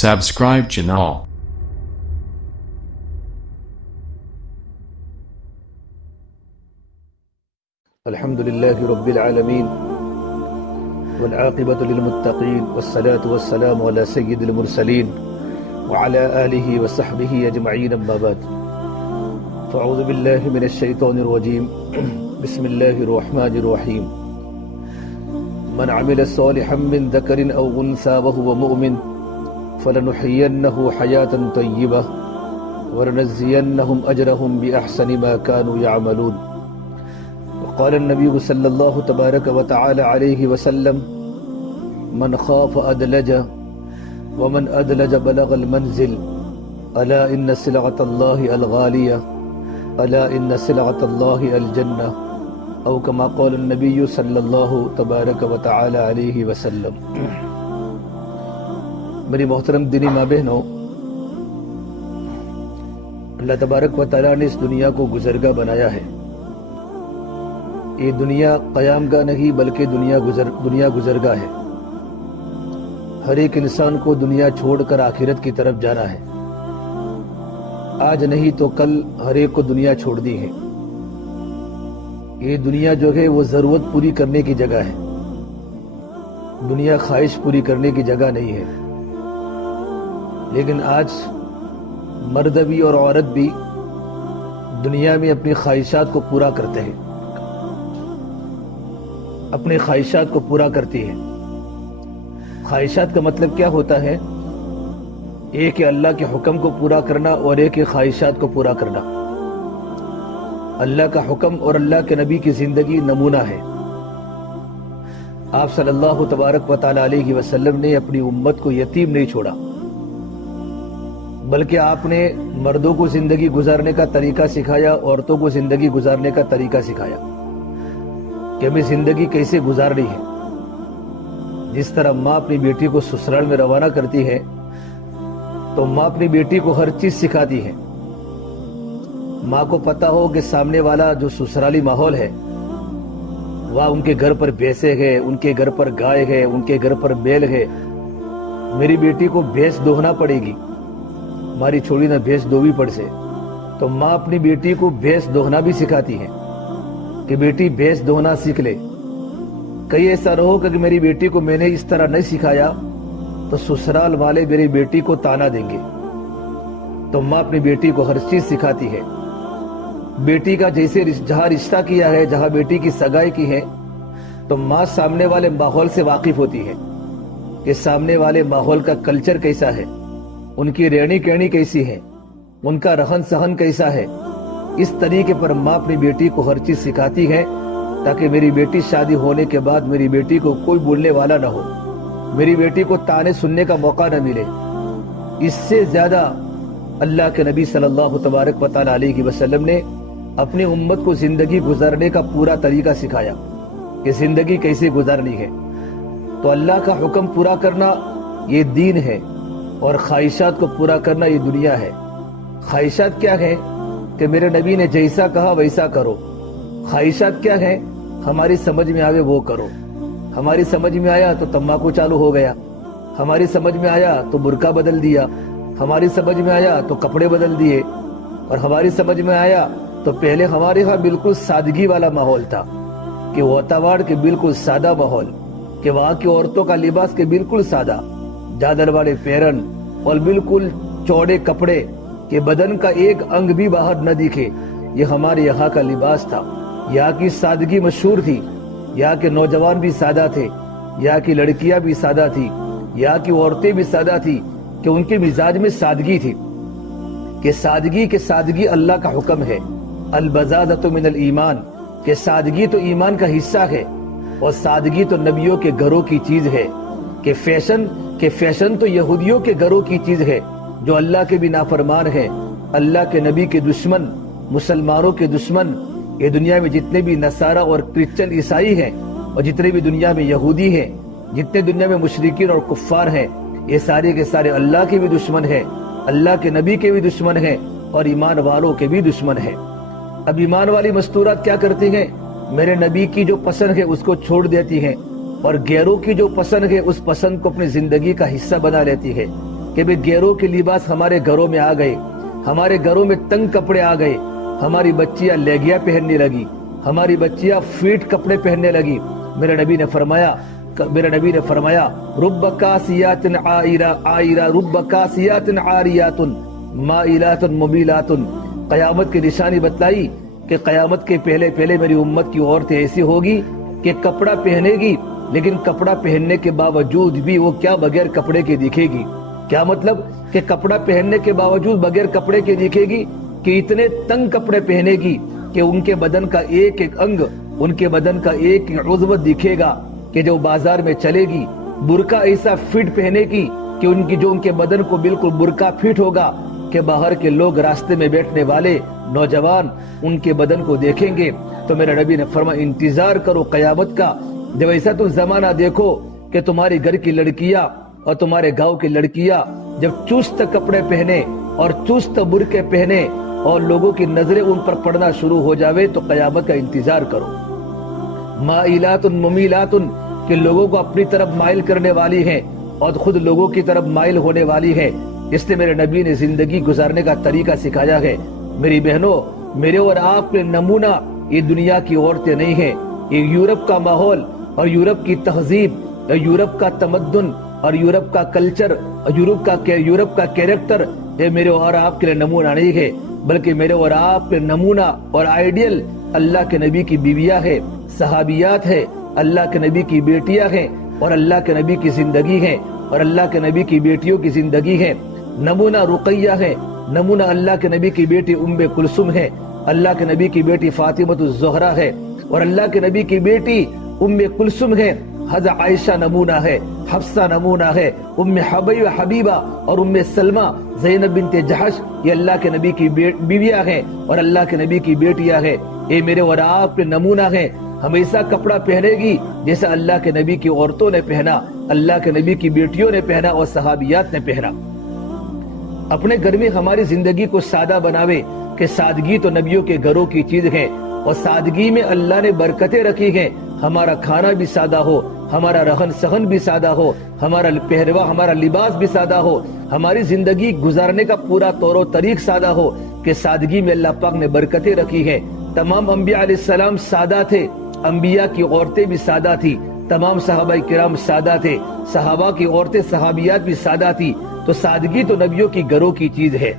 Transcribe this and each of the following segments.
subscribe channel. الحمد لله رب العالمين والعاقبة للمتقين والصلاة والسلام على سيد المرسلين وعلى آله وصحبه أجمعين أما بعد فأعوذ بالله من الشيطان الرجيم بسم الله الرحمن الرحيم من عمل صالحا من ذكر أو أنثى وهو مؤمن فلنحيينه حياة طيبة ولنجزينهم أجرهم بأحسن ما كانوا يعملون. قال النبي صلى الله تبارك وتعالى عليه وسلم من خاف أدلج ومن أدلج بلغ المنزل ألا إن سلعة الله الغالية ألا إن سلعة الله الجنة أو كما قال النبي صلى الله تبارك وتعالى عليه وسلم. میری محترم دینی ماں بہنوں، اللہ تبارک و تعالیٰ نے اس دنیا کو گزرگاہ بنایا ہے. یہ دنیا قیام گاہ نہیں بلکہ دنیا گزرگاہ ہے. ہر ایک انسان کو دنیا چھوڑ کر آخرت کی طرف جانا ہے. آج نہیں تو کل ہر ایک کو دنیا چھوڑ دی ہے. یہ دنیا جو ہے وہ ضرورت پوری کرنے کی جگہ ہے. دنیا خواہش پوری کرنے کی جگہ نہیں ہے. لیکن آج مرد بھی اور عورت بھی دنیا میں اپنی خواہشات کو پورا کرتے ہیں، اپنے خواہشات کو پورا کرتی ہے. خواہشات کا مطلب کیا ہوتا ہے؟ ایک ہے اللہ کے حکم کو پورا کرنا اور ایک ہے خواہشات کو پورا کرنا. اللہ کا حکم اور اللہ کے نبی کی زندگی نمونہ ہے. آپ صلی اللہ تبارک و تعالی علیہ وسلم نے اپنی امت کو یتیم نہیں چھوڑا، بلکہ آپ نے مردوں کو زندگی گزارنے کا طریقہ سکھایا، عورتوں کو زندگی گزارنے کا طریقہ سکھایا کہ ہمیں زندگی کیسے گزارنی ہے. جس طرح ماں اپنی بیٹی کو سسرال میں روانہ کرتی ہے تو ماں اپنی بیٹی کو ہر چیز سکھاتی ہے. ماں کو پتا ہو کہ سامنے والا جو سسرالی ماحول ہے وہاں ان کے گھر پر بھینسیں ہے، ان کے گھر پر گائے ہے، ان کے گھر پر بیل ہے. میری بیٹی کو بھینس دوہنا پڑے گی، ہماری چھوڑی نہ بھینس دووی پڑ سے. تو ماں اپنی بیٹی کو بھینس دوہنا بھی سکھاتی ہے کہ بیٹی بھینس دوہنا سیکھ لے. کہیں ایسا نہ ہو کہ میری بیٹی کو میں نے اس طرح نہیں سکھایا تو سسرال والے میری بیٹی کو تانا دیں گے. تو ماں اپنی بیٹی کو ہر چیز سکھاتی ہے. بیٹی کا جیسے جہاں رشتہ کیا ہے، جہاں بیٹی کی سگائی کی ہے، تو ماں سامنے والے ماحول سے واقف ہوتی ہے کہ سامنے والے ماحول کا کلچر کیسا ہے، ان کی رہنی کہنی کیسی ہے، ان کا رہن سہن کیسا ہے. اس طریقے پر ماں اپنی بیٹی کو ہر چیز سکھاتی ہے تاکہ میری بیٹی شادی ہونے کے بعد میری بیٹی کو کوئی بولنے والا نہ ہو، میری بیٹی کو تانے سننے کا موقع نہ ملے. اس سے زیادہ اللہ کے نبی صلی اللہ تبارک و تعالی علیہ وسلم نے اپنی امت کو زندگی گزارنے کا پورا طریقہ سکھایا کہ زندگی کیسے گزارنی ہے. تو اللہ کا حکم پورا کرنا یہ دین ہے اور خواہشات کو پورا کرنا یہ دنیا ہے. خواہشات کیا ہے کہ میرے نبی نے جیسا کہا ویسا کرو. خواہشات کیا ہے؟ ہماری سمجھ میں آوے وہ کرو. ہماری سمجھ میں آیا تو تمباکو چالو ہو گیا، ہماری سمجھ میں آیا تو برقع بدل دیا، ہماری سمجھ میں آیا تو کپڑے بدل دیے، اور ہماری سمجھ میں آیا تو پہلے ہمارے ہاں بالکل سادگی والا ماحول تھا کہ واتاواڑ کے بالکل سادہ ماحول، کہ وہاں کی عورتوں کا لباس کے بالکل سادہ، جادر والے پیرن اور بالکل چوڑے کپڑے کہ بدن کا ایک انگ بھی باہر نہ دکھے. یہ ہمارے یہاں کا لباس تھا. یہاں کی سادگی مشہور تھی. یہاں کے نوجوان بھی سادہ تھے، یہاں کی لڑکیاں بھی سادہ تھی، یہاں کی عورتیں بھی سادہ تھی کہ ان کے مزاج میں سادگی تھی کہ سادگی اللہ کا حکم ہے. البزازۃ من الایمان، کہ سادگی تو ایمان کا حصہ ہے اور سادگی تو نبیوں کے گھروں کی چیز ہے. کہ فیشن تو یہودیوں کے گھروں کی چیز ہے جو اللہ کے بھی نافرمان ہیں، اللہ کے نبی کے دشمن، مسلمانوں کے دشمن. یہ دنیا میں جتنے بھی نصارہ اور کرسچن عیسائی ہیں اور جتنے بھی دنیا میں یہودی ہیں، جتنے دنیا میں مشرکین اور کفار ہیں، یہ سارے کے سارے اللہ کے بھی دشمن ہیں، اللہ کے نبی کے بھی دشمن ہیں اور ایمان والوں کے بھی دشمن ہیں. اب ایمان والی مستورات کیا کرتی ہیں؟ میرے نبی کی جو پسند ہے اس کو چھوڑ دیتی ہیں اور غیروں کی جو پسند ہے اس پسند کو اپنی زندگی کا حصہ بنا لیتی ہے کہ کہ بھئی گیروں کے لباس ہمارے گھروں میں آ گئے، ہمارے گھروں میں تنگ کپڑے آ گئے، ہماری بچیاں لیگیا پہننے لگی، ہماری بچیاں فیٹ کپڑے پہننے لگی۔ میرے نبی نے فرمایا رب کاسیات عائرہ رب کاسیات عاریات مائلات ممیلات۔ قیامت کی نشانی بتلائی کہ قیامت کے پہلے میری امت کی عورتیں ایسی ہوگی کہ کپڑا پہنے گی، لیکن کپڑا پہننے کے باوجود بھی وہ کیا بغیر کپڑے کے دکھے گی۔ کیا مطلب کہ کپڑا پہننے کے باوجود بغیر کپڑے کے دکھے گی کہ اتنے تنگ کپڑے پہنے گی کہ ان کے بدن کا ایک ایک انگ، ان کے بدن کا ایک ایک عضو دکھے گا، کہ جو بازار میں چلے گی برقع ایسا فٹ پہنے گی کہ ان کے بدن کو بالکل برقع فٹ ہوگا کہ باہر کے لوگ راستے میں بیٹھنے والے نوجوان ان کے بدن کو دیکھیں گے۔ تو میرے نبی نے فرمایا انتظار کرو قیامت کا، جب ایسا تم زمانہ دیکھو کہ تمہاری گھر کی لڑکیاں اور تمہارے گاؤں کی لڑکیاں جب چست کپڑے پہنے اور چست برقعے پہنے اور لوگوں کی نظریں ان پر پڑنا شروع ہو جاوے، تو قیامت کا انتظار کرو۔ مائلات ممیلات، کہ لوگوں کو اپنی طرف مائل کرنے والی ہیں اور خود لوگوں کی طرف مائل ہونے والی ہیں۔ اس نے میرے نبی نے زندگی گزارنے کا طریقہ سکھایا ہے۔ میری بہنوں، میرے اور آپ کے نمونہ یہ دنیا کی عورتیں نہیں ہیں، یہ یورپ کا ماحول اور یورپ کی تہذیب اور یورپ کا تمدن اور یورپ کا کلچر اور یورپ کا کیریکٹر یہ میرے اور آپ کے لیے نمونہ نہیں ہے، بلکہ میرے اور آپ کے نمونہ اور آئیڈیل اللہ کے نبی کی بیویاں ہے، صحابیات ہے، اللہ کے نبی کی بیٹیاں ہیں اور اللہ کے نبی کی زندگی ہے اور اللہ کے نبی کی بیٹیوں کی زندگی ہے۔ نمونہ رقیہ ہے، نمونہ اللہ کے نبی کی بیٹی ام کلثوم ہے، اللہ کے نبی کی بیٹی فاطمہ الزہرا ہے اور اللہ کے نبی کی بیٹی ام کلثوم ہے۔ حضرت عائشہ نمونہ ہے، حفصہ نمونہ ہے، ام حبیبہ اور ام سلمہ زینب بنت جحش یہ اللہ کے نبی کی بیویاں ہیں اور اللہ کے نبی کی بیٹیاں ہیں۔ یہ میرے اور آپ کے نمونہ ہیں۔ ہمیشہ کپڑا پہنے گی جیسا اللہ کے نبی کی عورتوں نے پہنا، اللہ کے نبی کی بیٹیوں نے پہنا اور صحابیات نے پہنا۔ اپنے گھر میں ہماری زندگی کو سادہ بناوے، کہ سادگی تو نبیوں کے گھروں کی چیز ہے اور سادگی میں اللہ نے برکتیں رکھی ہیں۔ ہمارا کھانا بھی سادہ ہو، ہمارا رہن سہن بھی سادہ ہو، ہمارا پہروا ہمارا لباس بھی سادہ ہو، ہماری زندگی گزارنے کا پورا طور و طریق سادہ ہو، کہ سادگی میں اللہ پاک نے برکتیں رکھی ہیں۔ تمام انبیاء علیہ السلام سادہ تھے، انبیاء کی عورتیں بھی سادہ تھی، تمام صحابہ کرام سادہ تھے، صحابہ کی عورتیں صحابیات بھی سادہ تھی۔ تو سادگی تو نبیوں کی گھروں کی چیز ہے۔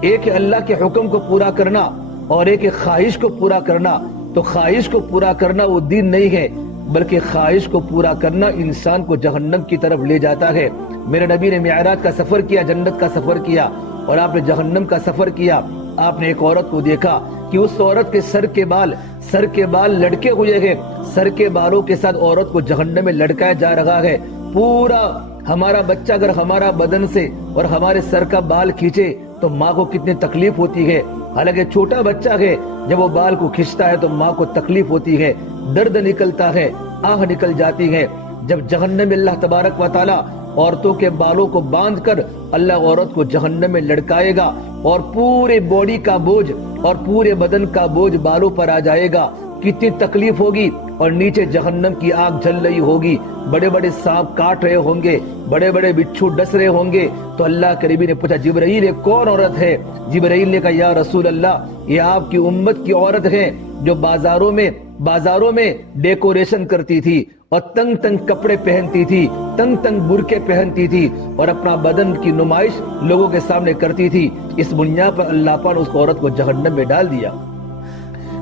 ایک ہے اللہ کے حکم کو پورا کرنا اور ایک ہے خواہش کو پورا کرنا۔ تو خواہش کو پورا کرنا وہ دین نہیں ہے، بلکہ خواہش کو پورا کرنا انسان کو جہنم کی طرف لے جاتا ہے۔ میرے نبی نے معراج کا سفر کیا، جنت کا سفر کیا، اور آپ نے جہنم کا سفر کیا۔ آپ نے ایک عورت کو دیکھا کہ اس عورت کے سر کے بال لڑکے ہوئے ہیں، سر کے بالوں کے ساتھ عورت کو جہنم میں لٹکایا جا رہا ہے۔ پورا ہمارا بچہ اگر ہمارا بدن سے اور ہمارے سر کا بال کھینچے تو ماں کو کتنی تکلیف ہوتی ہے، حالانکہ چھوٹا بچہ ہے، جب وہ بال کو کھینچتا ہے تو ماں کو تکلیف ہوتی ہے، درد نکلتا ہے، آہ نکل جاتی ہے۔ جب جہنم میں اللہ تبارک و تعالی عورتوں کے بالوں کو باندھ کر اللہ عورت کو جہنم میں لٹکائے گا اور پورے باڈی کا بوجھ اور پورے بدن کا بوجھ بالوں پر آ جائے گا، کتنی تکلیف ہوگی۔ اور نیچے جہنم کی آگ جل رہی ہوگی، بڑے بڑے سانپ کاٹ رہے ہوں گے، بڑے بڑے بچھو ڈس رہے ہوں گے۔ تو اللہ کے نبی نے پوچھا جبرائیل یہ کون عورت ہے؟ جبرائیل نے کہا یا رسول اللہ یہ آپ کی امت کی عورت ہے جو بازاروں میں ڈیکوریشن کرتی تھی اور تنگ تنگ کپڑے پہنتی تھی، تنگ تنگ برقعے پہنتی تھی اور اپنا بدن کی نمائش لوگوں کے سامنے کرتی تھی۔ اس بنیاد پر اللہ پاک نے اس عورت کو جہنم میں ڈال دیا۔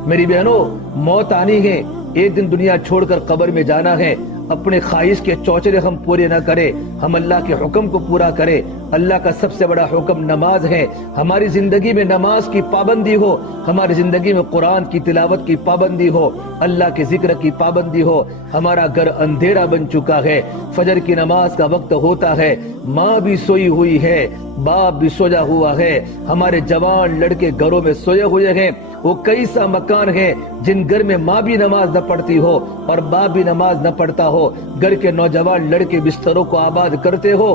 میری بہنوں، موت آنی ہے، ایک دن دنیا چھوڑ کر قبر میں جانا ہے۔ اپنے خواہش کے چوچلے ہم پورے نہ کرے، ہم اللہ کے حکم کو پورا کرے۔ اللہ کا سب سے بڑا حکم نماز ہے۔ ہماری زندگی میں نماز کی پابندی ہو، ہماری زندگی میں قرآن کی تلاوت کی پابندی ہو، اللہ کے ذکر کی پابندی ہو۔ ہمارا گھر اندھیرا بن چکا ہے، فجر کی نماز کا وقت ہوتا ہے، ماں بھی سوئی ہوئی ہے، باپ بھی سویا ہوا ہے، ہمارے جوان لڑکے گھروں میں سوئے ہوئے ہیں۔ وہ کئی سا مکان ہے جن گھر میں ماں بھی نماز نہ پڑھتی ہو اور باپ بھی نماز نہ پڑھتا ہو، گھر کے نوجوان لڑکے بستروں کو آباد کرتے ہو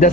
10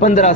15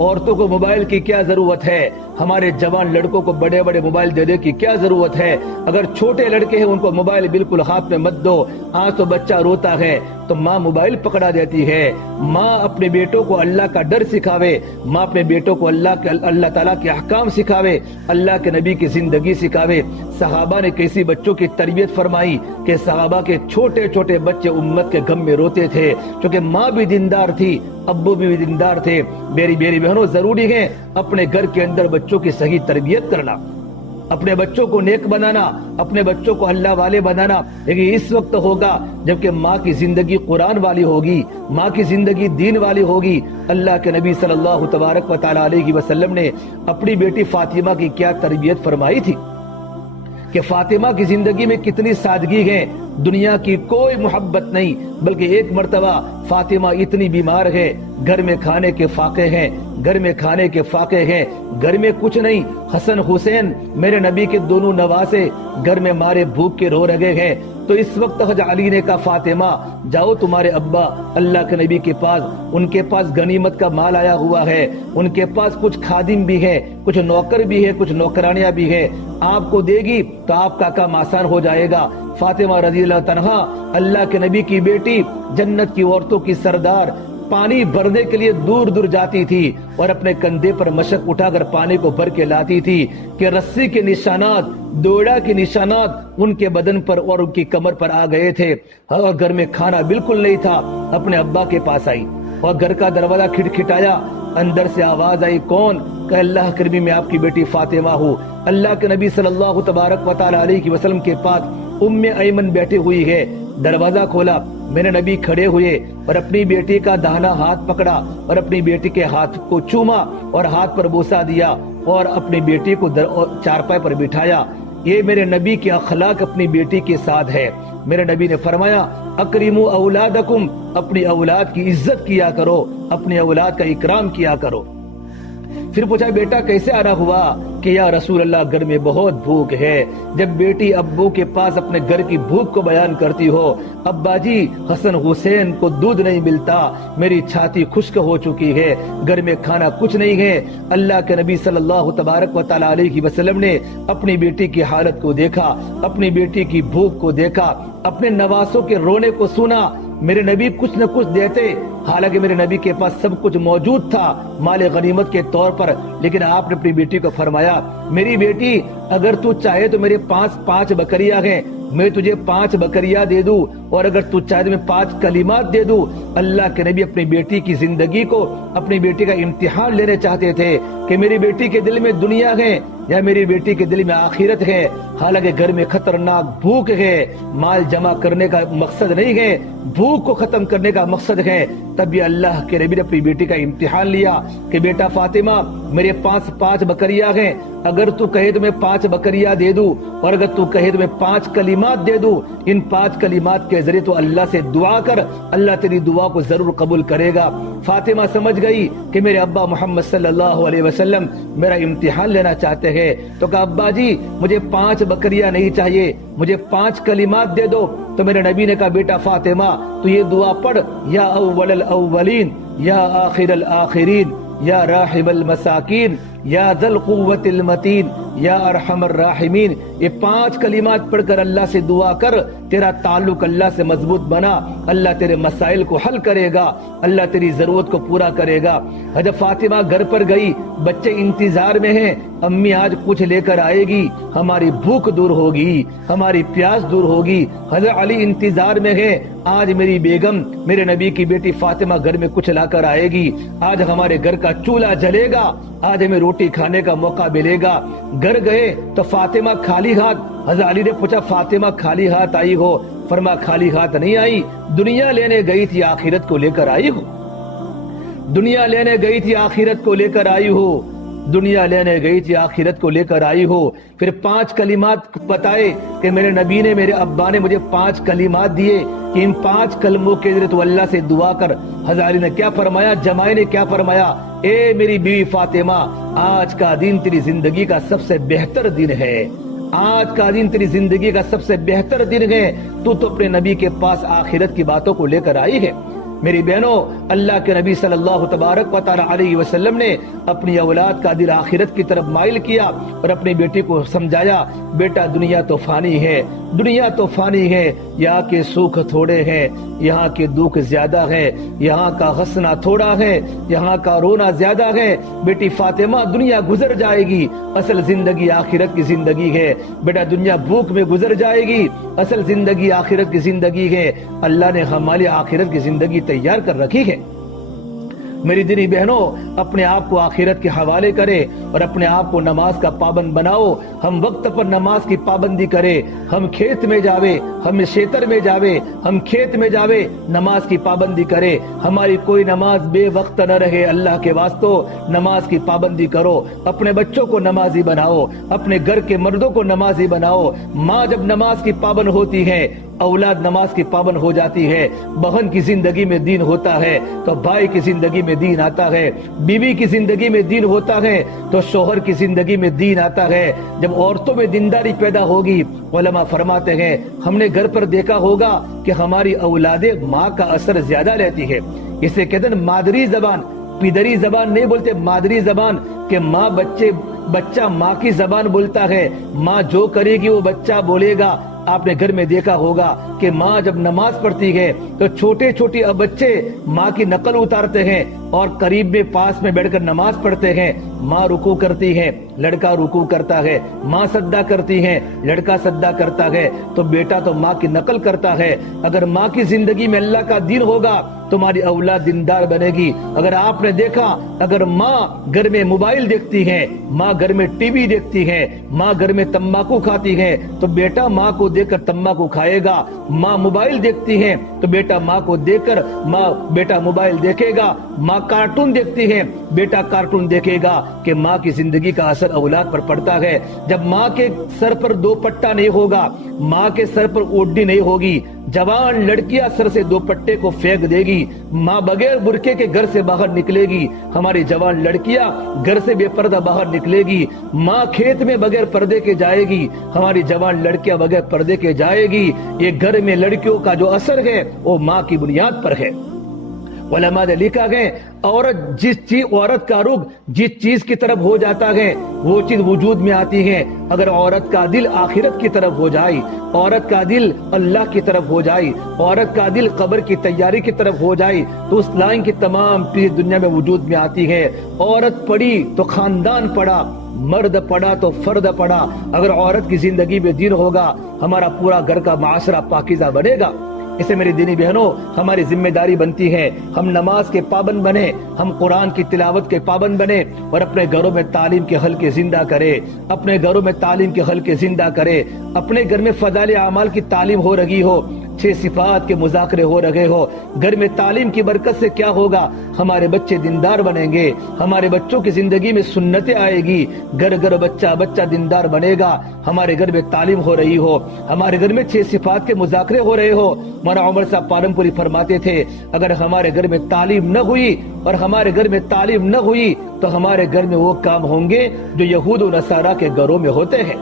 عورتوں کو موبائل کی کیا ضرورت ہے؟ ہمارے جوان لڑکوں کو بڑے بڑے موبائل دینے کی کیا ضرورت ہے؟ اگر چھوٹے لڑکے ہیں ان کو موبائل بالکل ہاتھ میں مت دو. آج تو بچہ روتا ہے تو ماں موبائل پکڑا دیتی ہے. ماں اپنے بیٹوں کو اللہ کا ڈر سکھاوے, ماں اپنے بیٹوں کو اللہ تعالیٰ کے احکام سکھاوے, اللہ کے نبی کی زندگی سکھاوے. صحابہ نے کیسی بچوں کی تربیت فرمائی کہ صحابہ کے چھوٹے چھوٹے بچے امت کے غم میں روتے تھے, کیونکہ ماں بھی دیندار تھی, ابو بھی دیندار تھے. میری بہنوں, ضروری ہے اپنے گھر کے اندر بچوں کی صحیح تربیت کرنا, اپنے بچوں کو نیک بنانا, اپنے بچوں کو اللہ والے بنانا. لیکن اس وقت ہوگا جبکہ ماں کی زندگی قرآن والی ہوگی, ماں کی زندگی دین والی ہوگی. اللہ کے نبی صلی اللہ تبارک و تعالی علیہ وسلم نے اپنی بیٹی فاطمہ کی کیا تربیت فرمائی تھی کہ فاطمہ کی زندگی میں کتنی سادگی ہے, دنیا کی کوئی محبت نہیں. بلکہ ایک مرتبہ فاطمہ اتنی بیمار ہے, گھر میں کھانے کے فاقے ہیں, گھر میں کھانے کے فاقے ہیں, گھر میں کچھ نہیں. حسن حسین میرے نبی کے دونوں نواسے گھر میں مارے بھوک کے رو رہے ہیں. تو اس وقت حضرت علی نے کہا فاطمہ جاؤ تمہارے ابا اللہ کے نبی کے پاس, ان کے پاس غنیمت کا مال آیا ہوا ہے, ان کے پاس کچھ خادم بھی ہے, کچھ نوکر بھی ہے, کچھ نوکرانیاں بھی ہے, آپ کو دے گی تو آپ کا کام آسان ہو جائے گا. فاطمہ رضی اللہ تنہا اللہ کے نبی کی بیٹی, جنت کی عورتوں کی سردار, پانی بھرنے کے لیے دور دور جاتی تھی اور اپنے کندھے پر مشک اٹھا کر پانی کو بھر کے لاتی تھی کہ رسی کے نشانات, دوڑا کے نشانات ان کے بدن پر اور ان کی کمر پر آ گئے تھے. اور گھر میں کھانا بالکل نہیں تھا. اپنے ابا کے پاس آئی اور گھر کا دروازہ کھٹکھٹایا, اندر سے آواز آئی, کون؟ کہ اللہ کے نبی میں آپ کی بیٹی فاطمہ ہوں. اللہ کے نبی صلی اللہ تبارک و تعالی علیہ وسلم کے پاس ایمن بیٹھی ہوئی ہے. دروازہ کھولا, میرے نبی کھڑے ہوئے اور اپنی بیٹی کا داہنا ہاتھ پکڑا اور اپنی بیٹی کے ہاتھ کو چوما اور ہاتھ پر بوسا دیا اور اپنی بیٹی کو چارپائی پر بٹھایا. یہ میرے نبی کے اخلاق اپنی بیٹی کے ساتھ ہے. میرے نبی نے فرمایا اکریموا اولادکم, اپنی اولاد کی عزت کیا کرو, اپنی اولاد کا اکرام کیا کرو. پھر پوچھا بیٹا کیسے آنا ہوا؟ کہ یا رسول اللہ گھر میں بہت بھوک ہے. جب بیٹی ابو کے پاس اپنے گھر کی بھوک کو بیان کرتی ہو, ابا جی حسن حسین کو دودھ نہیں ملتا, میری چھاتی خشک ہو چکی ہے, گھر میں کھانا کچھ نہیں ہے. اللہ کے نبی صلی اللہ تبارک و تعالی علیہ وسلم نے اپنی بیٹی کی حالت کو دیکھا, اپنی بیٹی کی بھوک کو دیکھا, اپنے نواسوں کے رونے کو سنا. میرے نبی کچھ نہ کچھ دیتے, حالانکہ میرے نبی کے پاس سب کچھ موجود تھا مال غنیمت کے طور پر, لیکن آپ نے اپنی بیٹی کو فرمایا میری بیٹی اگر تو چاہے تو میرے پاس 5 بکریاں ہیں, میں تجھے 5 بکریاں دے دوں, اور اگر تو چاہے تو میں 5 کلمات دے دوں. اللہ کے نبی اپنی بیٹی کی زندگی کو, اپنی بیٹی کا امتحان لینے چاہتے تھے کہ میری بیٹی کے دل میں دنیا ہے یا میری بیٹی کے دل میں آخرت ہے. حالانکہ گھر میں خطرناک بھوک ہے, مال جمع کرنے کا مقصد نہیں ہے, بھوک کو ختم کرنے کا مقصد ہے. تب بھی اللہ کے نبی نے اپنی بیٹی کا امتحان لیا کہ بیٹا فاطمہ میرے پاس 5 بکریاں ہیں, اگر تو کہے تو میں 5 بکریاں دے دوں, اور اگر تو کہے تو میں 5 کلمات دے دوں. ان 5 کلمات کے ذریعے تو اللہ سے دعا کر, اللہ تیری دعا کو ضرور قبول کرے گا. فاطمہ سمجھ گئی کہ میرے ابا محمد صلی اللہ علیہ وسلم میرا امتحان لینا چاہتے ہیں, تو کہا ابا جی مجھے 5 بکریاں نہیں چاہیے, مجھے 5 کلمات دے دو. تو میرے نبی نے کہا بیٹا فاطمہ تو یہ دعا پڑھ, یا اول الاولین یا آخر الاخرین یا راحم المساکین یا ذی القوت المتین یا ارحم الراحمین. یہ 5 کلمات پڑھ کر اللہ سے دعا کر, تیرا تعلق اللہ سے مضبوط بنا, اللہ تیرے مسائل کو حل کرے گا, اللہ تیری ضرورت کو پورا کرے گا. حضرت فاطمہ گھر پر گئی, بچے انتظار میں ہیں, امی آج کچھ لے کر آئے گی, ہماری بھوک دور ہوگی, ہماری پیاس دور ہوگی. حضرت علی انتظار میں ہے, آج میری بیگم میرے نبی کی بیٹی فاطمہ گھر میں کچھ لا کر آئے گی, آج ہمارے گھر کا چولہا جلے گا, آج ہمیں روٹی کھانے کا موقع ملے گا. گھر گئے تو فاطمہ خالی ہاتھ. حضرت علی نے پوچھا فاطمہ خالی ہاتھ آئی ہو؟ فرمایا خالی ہاتھ نہیں آئی, دنیا لینے گئی تھی آخرت کو لے کر آئی ہو, دنیا لینے گئی تھی آخرت کو لے کر آئی ہو, دنیا لینے گئی تھی آخرت کو لے کر آئی ہو. پھر 5 کلمات بتائے کہ میرے نبی نے, میرے ابا نے مجھے 5 کلمات دیے کہ ان 5 کلموں کے ذریعے تو اللہ سے دعا کر. حضرت علی نے کیا فرمایا, جمائی نے کیا فرمایا, اے میری بیوی فاطمہ آج کا دن تیری زندگی کا سب سے بہتر دن ہے, آج کا دن تیری زندگی کا سب سے بہتر دن ہے, تو اپنے نبی کے پاس آخرت کی باتوں کو لے کر آئی ہے. میری بہنوں، اللہ کے نبی صلی اللہ تبارک و تعالی علیہ وسلم نے اپنی اولاد کا دل آخرت کی طرف مائل کیا اور اپنی بیٹی کو سمجھایا، بیٹا دنیا تو فانی ہے، دنیا تو فانی ہے، یہاں کے سکھ تھوڑے ہیں، یہاں کے دکھ زیادہ ہے، یہاں کا ہنسنا تھوڑا ہے، یہاں کا رونا زیادہ ہے۔ بیٹی فاطمہ، دنیا گزر جائے گی، اصل زندگی آخرت کی زندگی ہے۔ بیٹا دنیا بھوک میں گزر جائے گی، اصل زندگی آخرت کی زندگی ہے۔ اللہ نے ہماری آخرت کی زندگی تیار کر رکھی ہے۔ میری دینی بہنوں، اپنے آپ کو آخرت کے حوالے کرے اور اپنے آپ کو نماز کا پابند بناؤ۔ ہم وقت پر نماز کی پابندی کرے، ہم کھیت میں جاوے، ہم شیتر میں جاوے، ہم کھیت میں جاوے، نماز کی پابندی کرے۔ ہماری کوئی نماز بے وقت نہ رہے، اللہ کے واسطے نماز کی پابندی کرو۔ اپنے بچوں کو نمازی بناؤ، اپنے گھر کے مردوں کو نمازی بناؤ۔ ماں جب نماز کی پابند ہوتی ہے، اولاد نماز کی پابند ہو جاتی ہے۔ بہن کی زندگی میں دین ہوتا ہے تو بھائی کی زندگی میں دین آتا ہے، بیوی کی زندگی میں دین ہوتا ہے تو شوہر کی زندگی میں دین آتا ہے۔ جب عورتوں میں دینداری پیدا ہوگی، علماء فرماتے ہیں ہم نے گھر پر دیکھا ہوگا کہ ہماری اولادیں ماں کا اثر زیادہ لیتی ہے۔ اسے کہتے ہیں مادری زبان، پیدری زبان نہیں بولتے، مادری زبان، کہ ماں بچہ ماں کی زبان بولتا ہے، ماں جو کرے گی وہ بچہ بولے گا۔ آپ نے گھر میں دیکھا ہوگا کہ ماں جب نماز پڑھتی ہے تو چھوٹے چھوٹے بچے ماں کی نقل اتارتے ہیں اور قریب میں پاس میں بیٹھ کر نماز پڑھتے ہیں۔ ماں رکوع کرتی ہے، لڑکا رکوع کرتا ہے، ماں سجدہ کرتی ہے، لڑکا سجدہ کرتا ہے، تو بیٹا تو ماں کی نقل کرتا ہے۔ اگر ماں کی زندگی میں اللہ کا دین ہوگا تمہاری اولاد دیندار بنے گی۔ اگر آپ نے دیکھا، اگر ماں گھر میں موبائل دیکھتی ہے، ماں گھر میں ٹی وی دیکھتی ہے، ماں گھر میں تمباکو کھاتی ہے تو بیٹا ماں کو دیکھ کر تمباکو کھائے گا۔ ماں موبائل دیکھتی ہے تو بیٹا ماں کو دیکھ کر بیٹا موبائل دیکھے گا۔ ماں کارٹون دیکھتی ہے، بیٹا کارٹون دیکھے گا، کہ ماں کی زندگی کا اثر اولاد پر پڑتا ہے۔ جب ماں کے سر پر دوپٹہ نہیں ہوگا، ماں کے سر پر اوڑھنی نہیں ہوگی، جوان لڑکیاں سر سے دوپٹے کو پھینک دے گی، ماں بغیر برقعے کے گھر سے باہر نکلے گی، ہماری جوان لڑکیاں گھر سے بے پردہ باہر نکلے گی، ماں کھیت میں بغیر پردے کے جائے گی، ہماری جوان لڑکیاں بغیر پردے کے جائے گی۔ یہ گھر میں لڑکیوں کا جو اثر ہے وہ ماں کی بنیاد پر ہے۔ علماء نے لکھا ہے عورت کا رخ جس چیز کی طرف ہو جاتا ہے وہ چیز وجود میں آتی ہے۔ اگر عورت کا دل آخرت کی طرف ہو جائے، عورت کا دل اللہ کی طرف ہو جائے، عورت کا دل قبر کی تیاری کی طرف ہو جائے تو اس لائن کی تمام چیز دنیا میں وجود میں آتی ہے۔ عورت پڑھی تو خاندان پڑھا، مرد پڑھا تو فرد پڑھا۔ اگر عورت کی زندگی میں دین ہوگا ہمارا پورا گھر کا معاشرہ پاکیزہ بنے گا۔ اسے میری دینی بہنوں، ہماری ذمہ داری بنتی ہے ہم نماز کے پابند بنے، ہم قرآن کی تلاوت کے پابند بنے اور اپنے گھروں میں تعلیم کے حلقے زندہ کرے، اپنے گھروں میں تعلیم کے حلقے زندہ کرے، اپنے گھر میں فضائل اعمال کی تعلیم ہو رہی ہو، 6 صفات کے مذاکرے ہو رہے ہو۔ گھر میں تعلیم کی برکت سے کیا ہوگا؟ ہمارے بچے دیندار بنیں گے، ہمارے بچوں کی زندگی میں سنتیں آئے گی، گھر گھر بچہ دیندار بنے گا۔ ہمارے گھر میں تعلیم ہو رہی ہو، ہمارے گھر میں 6 صفات کے مذاکرے ہو رہے ہو۔ مولانا عمر صاحب پالم پوری فرماتے تھے اگر ہمارے گھر میں تعلیم نہ ہوئی اور ہمارے گھر میں تعلیم نہ ہوئی تو ہمارے گھر میں وہ کام ہوں گے جو یہود و نصارہ کے گھروں میں ہوتے ہیں۔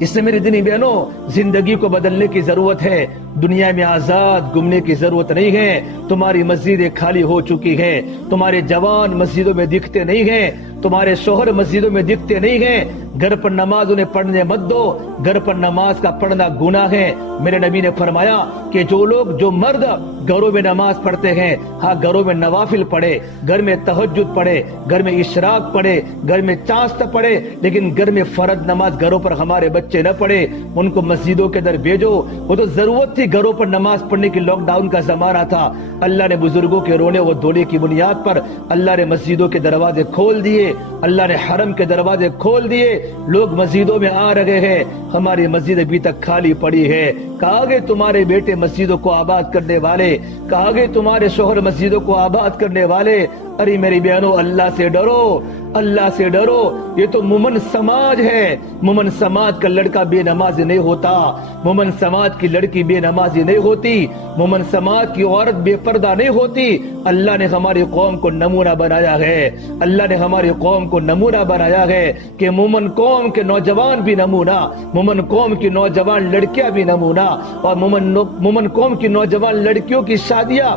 اس سے میری دینی بہنوں، زندگی کو بدلنے کی ضرورت ہے، دنیا میں آزاد گھومنے کی ضرورت نہیں ہے۔ تمہاری مسجدیں خالی ہو چکی ہیں، تمہارے جوان مسجدوں میں دکھتے نہیں ہیں، تمہارے شوہر مسجدوں میں دکھتے نہیں ہیں۔ گھر پر نماز انہیں پڑھنے مت دو، گھر پر نماز کا پڑھنا گناہ ہے۔ میرے نبی نے فرمایا کہ جو مرد گھروں میں نماز پڑھتے ہیں، ہاں گھروں میں نوافل پڑھے، گھر میں تہجد پڑھے، گھر میں اشراق پڑھے، گھر میں چاشت پڑھے، لیکن گھر میں فرض نماز گھروں پر ہمارے بچے نہ پڑھے، ان کو مسجدوں کے در بھیجو۔ وہ تو ضرورت تھی گھروں پر نماز پڑھنے کی، لاک ڈاؤن کا زمانہ تھا، اللہ نے بزرگوں کے رونے و دھونے کی بنیاد پر اللہ نے مسجدوں کے دروازے کھول دیے، اللہ نے حرم کے دروازے کھول دیے، لوگ مسجدوں میں آ رہے ہیں۔ ہماری مسجد ابھی تک خالی پڑی ہے۔ کہا گئے تمہارے بیٹے مسجدوں کو آباد کرنے والے، کہا گئے تمہارے شوہر مسجدوں کو آباد کرنے والے۔ ارے میری بہنوں، اللہ سے ڈرو، اللہ سے ڈرو۔ یہ تو مومن سماج ہے، مومن سماج کا لڑکا بے نمازی نہیں ہوتا، مومن سماج کی لڑکی بے نمازی نہیں ہوتی، مومن سماج کی عورت بے پردہ نہیں ہوتی۔ اللہ نے ہماری قوم کو نمونہ بنایا ہے، اللہ نے ہماری قوم کو نمونہ بنایا ہے کہ مومن قوم کے نوجوان بھی نمونہ، مومن قوم کی نوجوان لڑکیاں بھی نمونہ، اور مومن قوم کی نوجوان لڑکیوں کی شادیاں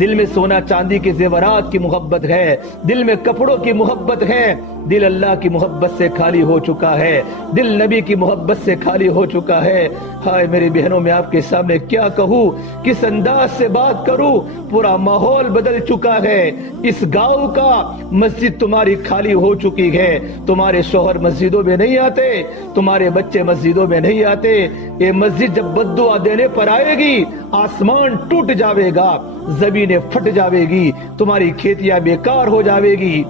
دل میں سونا چاندی کے زیورات کی محبت ہے، دل میں کپڑوں کی محبت ہے، دل اللہ کی محبت سے خالی ہو چکا ہے، دل نبی کی محبت سے خالی ہو چکا ہے۔ ہائے میری بہنوں، میں آپ کے سامنے کیا کہوں، کس انداز سے بات کروں، پورا ماحول بدل چکا ہے۔ اس گاؤں کا مسجد تمہاری خالی ہو چکی ہے، تمہارے شوہر مسجدوں میں نہیں آتے، تمہارے بچے مسجدوں میں نہیں آتے۔ یہ مسجد جب بد دعا دینے پر آئے گی، آسمان ٹوٹ جاوے گا، زمینیں پھٹ جاوے گی، تمہاری کھیتیاں بیکار ہو جاوے گی۔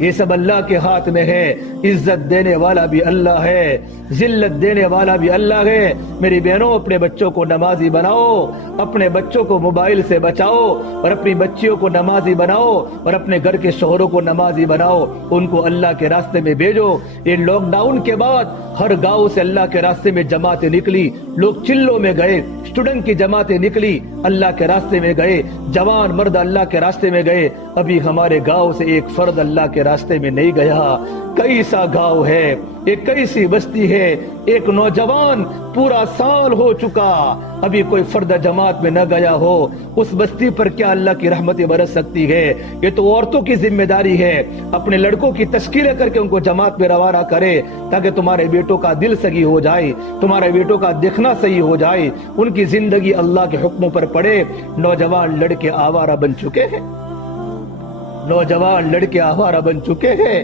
یہ سب اللہ کے ہاتھ میں ہے۔ عزت دینے والا بھی اللہ ہے، ذلت دینے والا بھی اللہ ہے۔ میری بہنوں، اپنے بچوں کو نمازی بناؤ، اپنے بچوں کو موبائل سے بچاؤ، اور اپنی بچیوں کو نمازی بناؤ، اور اپنے گھر کے شوہروں کو نمازی بناؤ، ان کو اللہ کے راستے میں بھیجو۔ یہ لاک ڈاؤن کے بعد ہر گاؤں سے اللہ کے راستے میں جماعتیں نکلی، لوگ چلوں میں گئے، اسٹوڈنٹ کی جماعتیں نکلی، اللہ کے راستے میں گئے، جوان مرد اللہ کے راستے میں گئے۔ ابھی ہمارے گاؤں سے ایک فرد اللہ کے راستے میں نہیں گیا۔ کئی سا گاؤں ہے، ایک کئی سی بستی ہے، ایک نوجوان پورا سال ہو چکا، ابھی کوئی فرد جماعت میں نہ گیا ہو۔ اس بستی پر کیا اللہ کی رحمتیں برس سکتی ہے؟ یہ تو عورتوں کی ذمہ داری ہے، اپنے لڑکوں کی تشکیلیں کر کے ان کو جماعت میں روانہ کرے، تاکہ تمہارے بیٹوں کا دل صحیح ہو جائے، تمہارے بیٹوں کا دیکھنا صحیح ہو جائے، ان کی زندگی اللہ کے حکموں پر پڑے۔ نوجوان لڑکے آوارہ بن چکے ہیں، نوجوان لڑکے آوارہ بن چکے ہیں،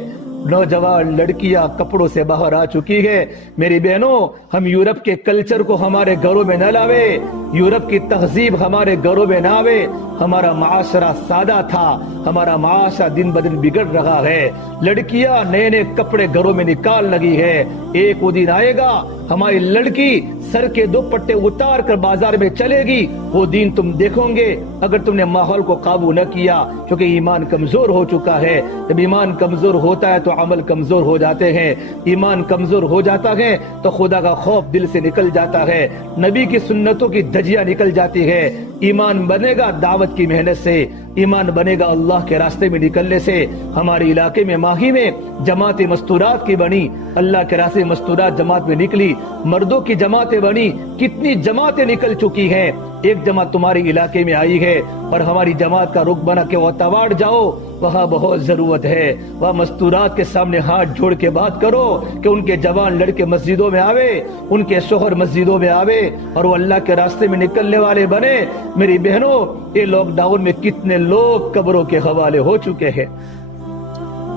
نوجوان لڑکیاں کپڑوں سے باہر آ چکی ہے۔ میری بہنوں، ہم یورپ کے کلچر کو ہمارے گھروں میں نہ لاوے، یورپ کی تہذیب ہمارے گھروں میں نہ آوے۔ ہمارا معاشرہ سادہ تھا، ہمارا معاشرہ دن بدن بگڑ رہا ہے۔ لڑکیاں نئے نئے کپڑے گھروں میں نکال لگی ہے۔ ایک وہ دن آئے گا ہماری لڑکی سر کے دوپٹے اتار کر بازار میں چلے گی، وہ دن تم دیکھو گے اگر تم نے ماحول کو قابو نہ کیا، کیونکہ ایمان کمزور ہو چکا ہے۔ جب ایمان کمزور ہوتا ہے تو عمل کمزور ہو جاتے ہیں، ایمان کمزور ہو جاتا ہے تو خدا کا خوف دل سے نکل جاتا ہے، نبی کی سنتوں کی دھجیاں نکل جاتی ہے۔ ایمان بنے گا دعوت کی محنت سے، ایمان بنے گا اللہ کے راستے میں نکلنے سے۔ ہمارے علاقے میں ماہی میں جماعت مستورات کی بنی، اللہ کے راستے مستورات جماعت میں نکلی، مردوں کی جماعتیں بنی، کتنی جماعتیں نکل چکی ہیں۔ ایک جماعت تمہارے علاقے میں آئی ہے اور ہماری جماعت کا رخ بنا کہ وہ تواڑ جاؤ، وہاں بہت ضرورت ہے، وہاں مستورات کے سامنے ہاتھ جوڑ کے بات کرو کہ ان کے جوان لڑکے مسجدوں میں آوے، ان کے شوہر مسجدوں میں آوے، اور وہ اللہ کے راستے میں نکلنے والے بنے۔ میری بہنوں، یہ لاک ڈاؤن میں کتنے لوگ قبروں کے حوالے ہو چکے ہیں،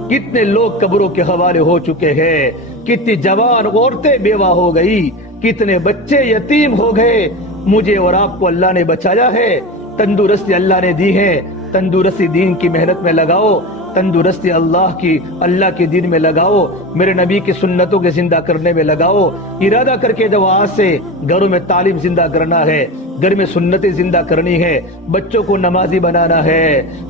کتنے لوگ قبروں کے حوالے ہو چکے ہیں، کتنی جوان عورتیں بیوہ ہو گئی، کتنے بچے یتیم ہو گئے۔ مجھے اور آپ کو اللہ نے بچایا ہے، تندرستی اللہ نے دی ہے، تندرستی دین کی محنت میں لگاؤ، تندرستی اللہ کے دین میں لگاؤ، میرے نبی کی سنتوں کے زندہ کرنے میں لگاؤ۔ ارادہ کر کے جب آج سے گھروں میں تعلیم زندہ کرنا ہے، گھر میں سنتیں زندہ کرنی ہے، بچوں کو نمازی بنانا ہے،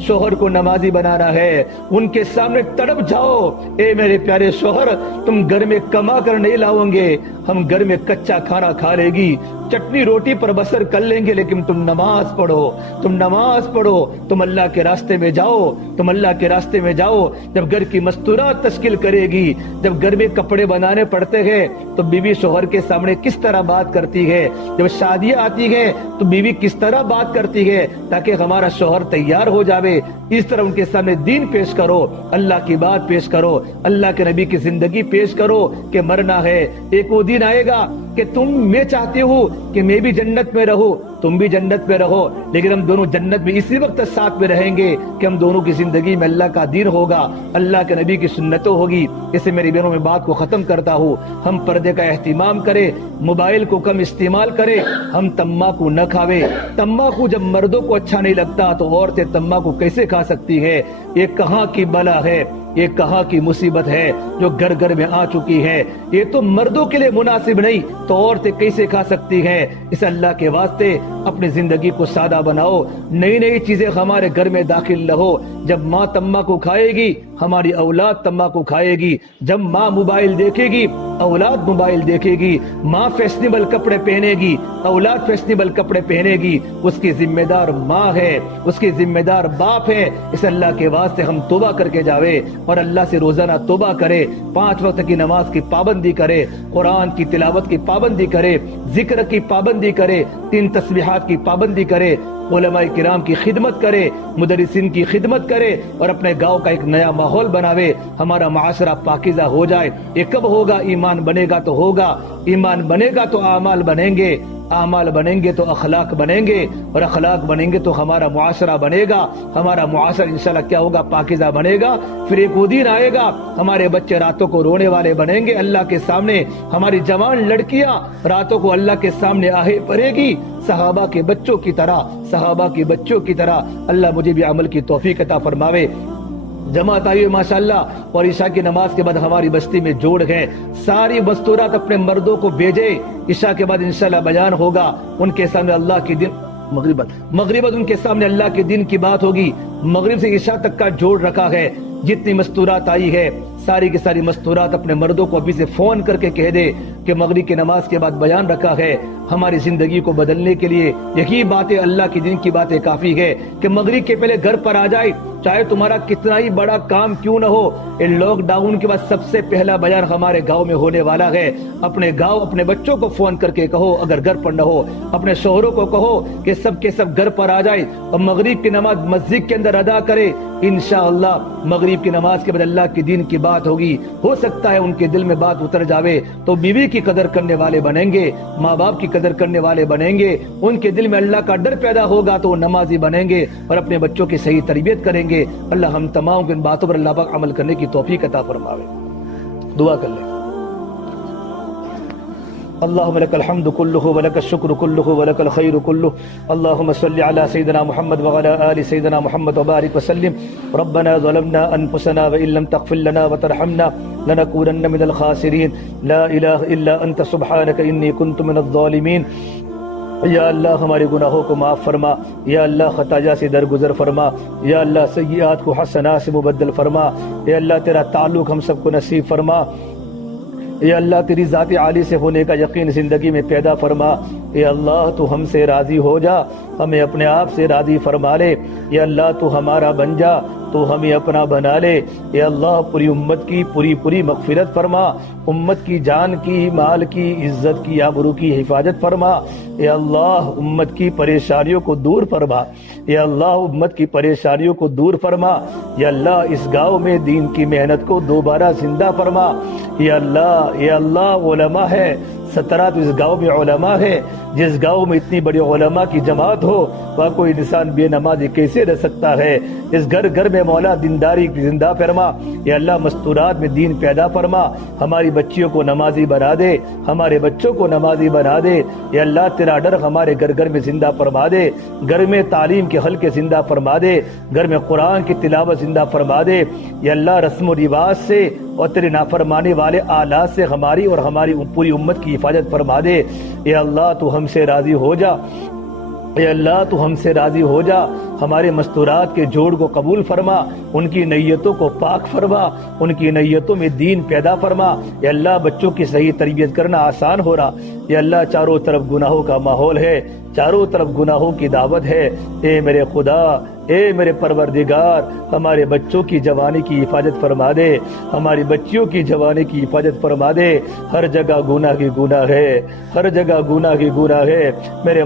شوہر کو نمازی بنانا ہے، ان کے سامنے تڑپ جاؤ، اے میرے پیارے شوہر، تم گھر میں کما کر نہیں لاؤ گے، ہم گھر میں کچا کھانا کھا لے گی، چٹنی روٹی پر بسر کر لیں گے، لیکن تم نماز پڑھو، تم نماز پڑھو، تم اللہ کے راستے میں جاؤ، تم اللہ کے راستے میں جاؤ۔ جب گھر کی مستورات تشکیل کرے گی، جب گھر میں کپڑے بنانے پڑتے ہیں تو بیوی شوہر کے سامنے کس طرح بات کرتی ہے، جب شادیاں آتی ہیں تو بیوی کس طرح بات کرتی ہے تاکہ ہمارا شوہر تیار ہو جاوے، اس طرح ان کے سامنے دین پیش کرو، اللہ کی بات پیش کرو، اللہ کے نبی کی زندگی پیش کرو کہ مرنا ہے۔ ایک وہ دن آئے گا کہ میں چاہتی ہوں کہ میں بھی جنت میں رہوں، تم بھی جنت میں رہو، لیکن ہم دونوں جنت میں اسی وقت ساتھ میں رہیں گے کہ ہم دونوں کی زندگی میں اللہ کا دین ہوگا، اللہ کے نبی کی سنتوں ہوگی۔ اسے میری بہنوں میں بات کو ختم کرتا ہوں، ہم پردے کا اہتمام کریں، موبائل کو کم استعمال کریں، ہم تمباکو نہ کھاوے۔ تمباکو جب مردوں کو اچھا نہیں لگتا تو عورتیں تمباکو کیسے کھا سکتی ہے؟ یہ کہاں کی بلا ہے، یہ کہاں کی مصیبت ہے جو گھر گھر میں آ چکی ہے؟ یہ تو مردوں کے لیے مناسب نہیں تو عورتیں کیسے کھا سکتی ہیں؟ اس اللہ کے واسطے اپنی زندگی کو سادہ بناؤ، نئی نئی چیزیں ہمارے گھر میں داخل رہو، جب ماں تمباکو کھائے گی ہماری اولاد تمباکو کھائے گی، جب ماں موبائل دیکھے گی اولاد موبائل دیکھے گی، ماں فیشنیبل کپڑے پہنے گی اولاد فیشنیبل کپڑے پہنے گی، اس کی ذمہ دار ماں ہے، اس کی ذمہ دار باپ ہے۔ اس اللہ کے واسطے ہم توبہ کر کے جاوے اور اللہ سے روزانہ توبہ کرے، 5 وقت کی نماز کی پابندی کرے، قرآن کی تلاوت کی پابندی کرے، ذکر کی پابندی کرے، 3 تسبیحات کی پابندی کرے، علماء کرام کی خدمت کرے، مدرسین کی خدمت کرے اور اپنے گاؤں کا ایک نیا ماحول بناوے، ہمارا معاشرہ پاکیزہ ہو جائے۔ یہ کب ہوگا؟ ایمان بنے گا تو ہوگا، ایمان بنے گا تو اعمال بنیں گے، اعمال بنیں گے تو اخلاق بنیں گے، اور اخلاق بنیں گے تو ہمارا معاشرہ بنے گا، ہمارا معاشرہ انشاءاللہ کیا ہوگا؟ پاکیزہ بنے گا۔ پھر ایک وہ دن آئے گا ہمارے بچے راتوں کو رونے والے بنیں گے اللہ کے سامنے، ہماری جوان لڑکیاں راتوں کو اللہ کے سامنے آہے پڑے گی صحابہ کے بچوں کی طرح، صحابہ کے بچوں کی طرح۔ اللہ مجھے بھی عمل کی توفیق عطا فرماوے۔ جماعت آئی ماشاءاللہ، اور عشاء کی نماز کے بعد ہماری بستی میں جوڑ گئے، ساری مستورات اپنے مردوں کو بھیجے، عشاء کے بعد انشاءاللہ بیان ہوگا، ان کے سامنے اللہ کی دن مغربت ان کے سامنے اللہ کے دن کی بات ہوگی۔ مغرب سے عشاء تک کا جوڑ رکھا ہے، جتنی مستورات آئی ہے ساری کی ساری مستورات اپنے مردوں کو ابھی سے فون کر کے کہہ دے کہ مغرب کی نماز کے بعد بیان رکھا ہے۔ ہماری زندگی کو بدلنے کے لیے یہی باتیں، اللہ کی دن کی باتیں کافی ہے کہ مغرب کے پہلے گھر پر آ جائے، چاہے تمہارا کتنا ہی بڑا کام کیوں نہ ہو۔ لاک ڈاؤن کے بعد سب سے پہلا بیان ہمارے گاؤں میں ہونے والا ہے۔ اپنے گاؤں اپنے بچوں کو فون کر کے کہو، اگر گھر پر نہ ہو اپنے شوہروں کو کہو کہ سب کے سب گھر پر آ جائے اور مغرب کی نماز مسجد کے اندر ادا کرے۔ انشاءاللہ مغرب کی نماز کے بعد اللہ کی دین کی بات ہوگی، ہو سکتا ہے ان کے دل میں بات اتر جاوے تو بیوی کی قدر کرنے والے بنیں گے، ماں باپ کی قدر کرنے والے بنیں گے، ان کے دل میں اللہ کا ڈر پیدا ہوگا تو وہ نمازی بنیں گے اور اپنے بچوں کی صحیح تربیت کریں گے۔ اللہ ہم تمام ان باتوں پر اللہ پاک عمل کرنے کی توفیق عطا فرماوے۔ دعا کر لیں۔ اللهم لك الحمد كله ولك الشكر كله ولك الخير كله، اللهم صل على سيدنا محمد وعلى آل سيدنا محمد وبارك وسلم۔ ربنا ظلمنا أنفسنا وإن لم تغفر لنا وترحمنا لنكونن من الخاسرين، لا إله إلا أنت سبحانك إني كنت من الظالمين۔ یا اللہ ہمارے گناہوں کو معاف فرما، یا اللہ خطایا سے درگزر فرما، یا اللہ سیئات کو حسنات سے مبدل فرما، یا اللہ تیرا تعلق ہم سب کو نصیب فرما، یا اللہ تیری ذات عالی سے ہونے کا یقین زندگی میں پیدا فرما، یا اللہ تو ہم سے راضی ہو جا، ہمیں اپنے آپ سے راضی فرما لے، یا اللہ تو ہمارا بن جا، تو ہمیں اپنا بنا لے، یا اللہ پوری امت کی پوری مغفرت فرما، امت کی جان کی، مال کی، عزت کی، آبرو کی حفاظت فرما، یا اللہ امت کی پریشانیوں کو دور فرما، یا اللہ امت کی پریشانیوں کو دور فرما، یا اللہ اس گاؤں میں دین کی محنت کو دوبارہ زندہ فرما، یا اللہ علماء ہے 17 تو اس گاؤں میں علماء ہے، جس گاؤں میں اتنی بڑی علماء کی جماعت ہو وہاں کوئی انسان بے نمازی کیسے رہ سکتا ہے؟ اس گھر میں مولا دینداری زندہ فرما، یا اللہ مستورات میں دین پیدا فرما، ہماری بچیوں کو نمازی بنا دے، ہمارے بچوں کو نمازی بنا دے، یا اللہ تیرا ڈر ہمارے گھر میں زندہ فرما دے، گھر میں تعلیم کے حلقے زندہ فرما دے، گھر میں قرآن کی تلاوت زندہ فرما دے، یا اللہ رسم و رواج سے اور تیرے نافرمانے والے آلات سے ہماری اور ہماری پوری امت کی حفاظت فرما دے، یا اللہ تو ہم سے راضی ہو جا، اے اللہ تو ہم سے راضی ہو جا، ہمارے مستورات کے جوڑ کو قبول فرما، ان کی نیتوں کو پاک فرما، ان کی نیتوں میں دین پیدا فرما، اے اللہ بچوں کی صحیح تربیت کرنا آسان ہو رہا، اے اللہ چاروں طرف گناہوں کا ماحول ہے، چاروں طرف گناہوں کی دعوت ہے، اے میرے خدا، اے میرے پروردگار ہمارے بچوں کی جوانی کی حفاظت فرما دے، ہماری بچیوں کی جوانی کی حفاظت فرما دے، ہر جگہ گناہ کی گناہ ہے، ہر جگہ گناہ کی گناہ ہے، میرے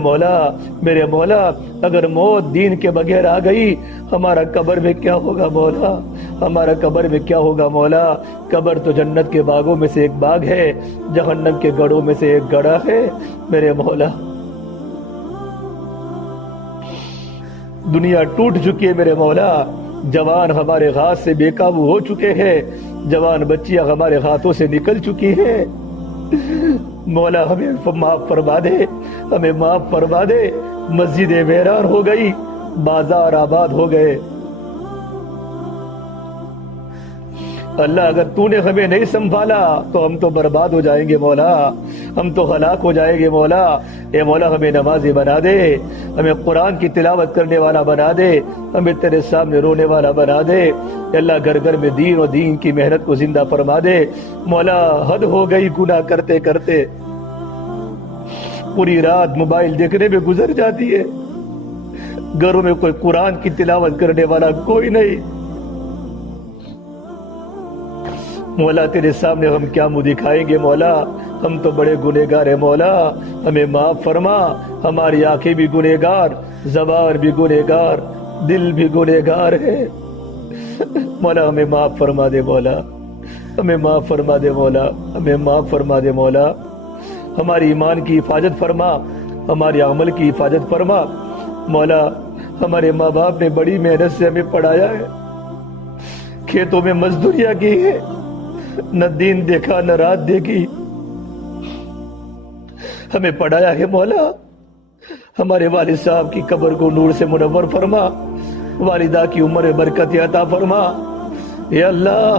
مولا اگر موت دین کے بغیر آ گئی ہمارا قبر میں کیا ہوگا مولا، ہمارا قبر میں کیا ہوگا مولا؟ قبر تو جنت کے باغوں میں سے ایک باغ ہے، جہنم کے گڑھوں میں سے ایک گڑھا ہے، میرے مولا دنیا ٹوٹ چکی ہے، میرے مولا جوان ہمارے ہاتھ سے بے قابو ہو چکے ہیں، جوان بچیاں ہمارے ہاتھوں سے نکل چکی ہیں، مولا ہمیں معاف فرما دے، ہمیں معاف فرما دے، مسجدیں ویران ہو گئی، بازار آباد ہو گئے، اللہ اگر تو نے ہمیں نہیں سنبھالا تو ہم تو برباد ہو جائیں گے مولا، ہم تو ہلاک ہو جائیں گے مولا۔ اے مولا ہمیں نمازی بنا دے، ہمیں قرآن کی تلاوت کرنے والا بنا دے، ہمیں تیرے سامنے رونے والا بنا دے۔ اے اللہ گھر گھر میں دین اور دین کی محنت کو زندہ فرما دے۔ مولا حد ہو گئی گناہ کرتے کرتے، پوری رات موبائل دیکھنے میں گزر جاتی ہے، گھروں میں کوئی قرآن کی تلاوت کرنے والا کوئی نہیں۔ مولا تیرے سامنے ہم کیا منہ دکھائیں گے مولا، ہم تو بڑے گنہگار ہیں مولا، ہمیں معاف فرما۔ ہماری آنکھیں بھی گنہگار، زبان بھی گنہگار، دل بھی گنہگار ہے مولا، ہمیں معاف فرما دے مولا، ہمیں معاف فرما دے مولا، ہمیں معاف فرما دے مولا۔ ہماری ایمان کی حفاظت فرما، ہمارے عمل کی حفاظت فرما مولا۔ ہمارے ماں باپ نے بڑی محنت سے ہمیں پڑھایا ہے، کھیتوں میں مزدوریاں کی ہے، نہ دین دیکھا نہ رات دیکھی، ہمیں پڑھایا ہے مولا۔ ہمارے والد صاحب کی قبر کو نور سے منور فرما، والدہ کی عمر میں برکت عطا فرما۔ یا اللہ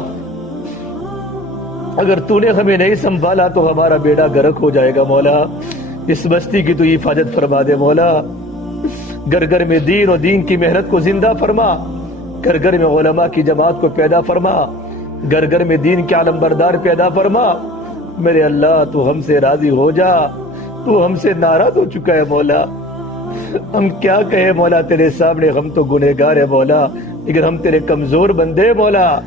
اگر تو نے ہمیں نہیں سنبھالا تو ہمارا بیڑا غرق ہو جائے گا مولا، اس بستی کی تو حفاظت فرما دے مولا۔ گھر گھر میں دین اور دین کی محنت کو زندہ فرما، گھر گھر میں علماء کی جماعت کو پیدا فرما، گھر گھر میں دین کے علم بردار پیدا فرما۔ میرے اللہ تو ہم سے راضی ہو جا، تو ہم سے ناراض ہو چکا ہے مولا۔ ہم کیا کہے مولا تیرے سامنے، ہم تو گنہگار ہے مولا، لیکن ہم تیرے کمزور بندے مولا،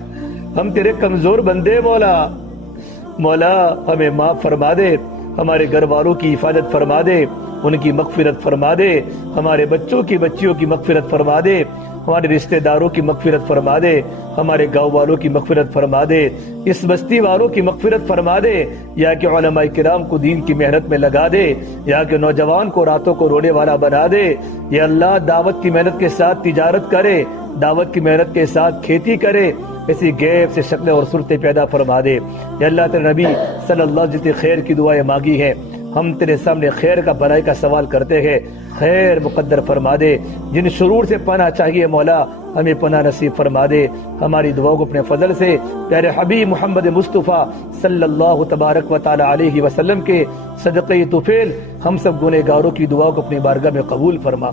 ہم تیرے کمزور بندے مولا۔ مولا ہمیں معاف فرما دے، ہمارے گھر والوں کی حفاظت فرما دے، ان کی مغفرت فرما دے، ہمارے بچوں کی بچیوں کی مغفرت فرما دے، ہمارے رشتہ داروں کی مغفرت فرما دے، ہمارے گاؤں والوں کی مغفرت فرما دے، اس بستی والوں کی مغفرت فرما دے، یا کہ علماء کرام کو دین کی محنت میں لگا دے، یا کہ نوجوان کو راتوں کو رونے والا بنا دے۔ یا اللہ دعوت کی محنت کے ساتھ تجارت کرے، دعوت کی محنت کے ساتھ کھیتی کرے، ایسی غیب سے شکلیں اور صورتیں پیدا فرما دے۔ یا اللہ تیرے نبی صلی اللہ علیہ وسلم خیر کی دعائیں مانگی ہیں، ہم تیرے سامنے خیر کا بھلائی کا سوال کرتے ہیں، خیر مقدر فرما دے۔ جن شرور سے پناہ چاہیے مولا ہمیں پناہ نصیب فرما دے۔ ہماری دعاؤں کو اپنے فضل سے پیارے حبیب محمد مصطفیٰ صلی اللہ تبارک و تعالی علیہ وسلم کے صدقے طفیل ہم سب گنہگاروں کی دعاؤں کو اپنی بارگاہ میں قبول فرما۔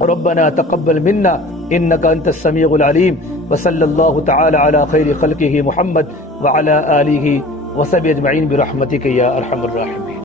ربنا تقبل منا انك انت السميع العليم، وصلى الله تعالى على خير خلقه محمد وعلى آله وصحبه اجمعين برحمتك يا ارحم الراحمين۔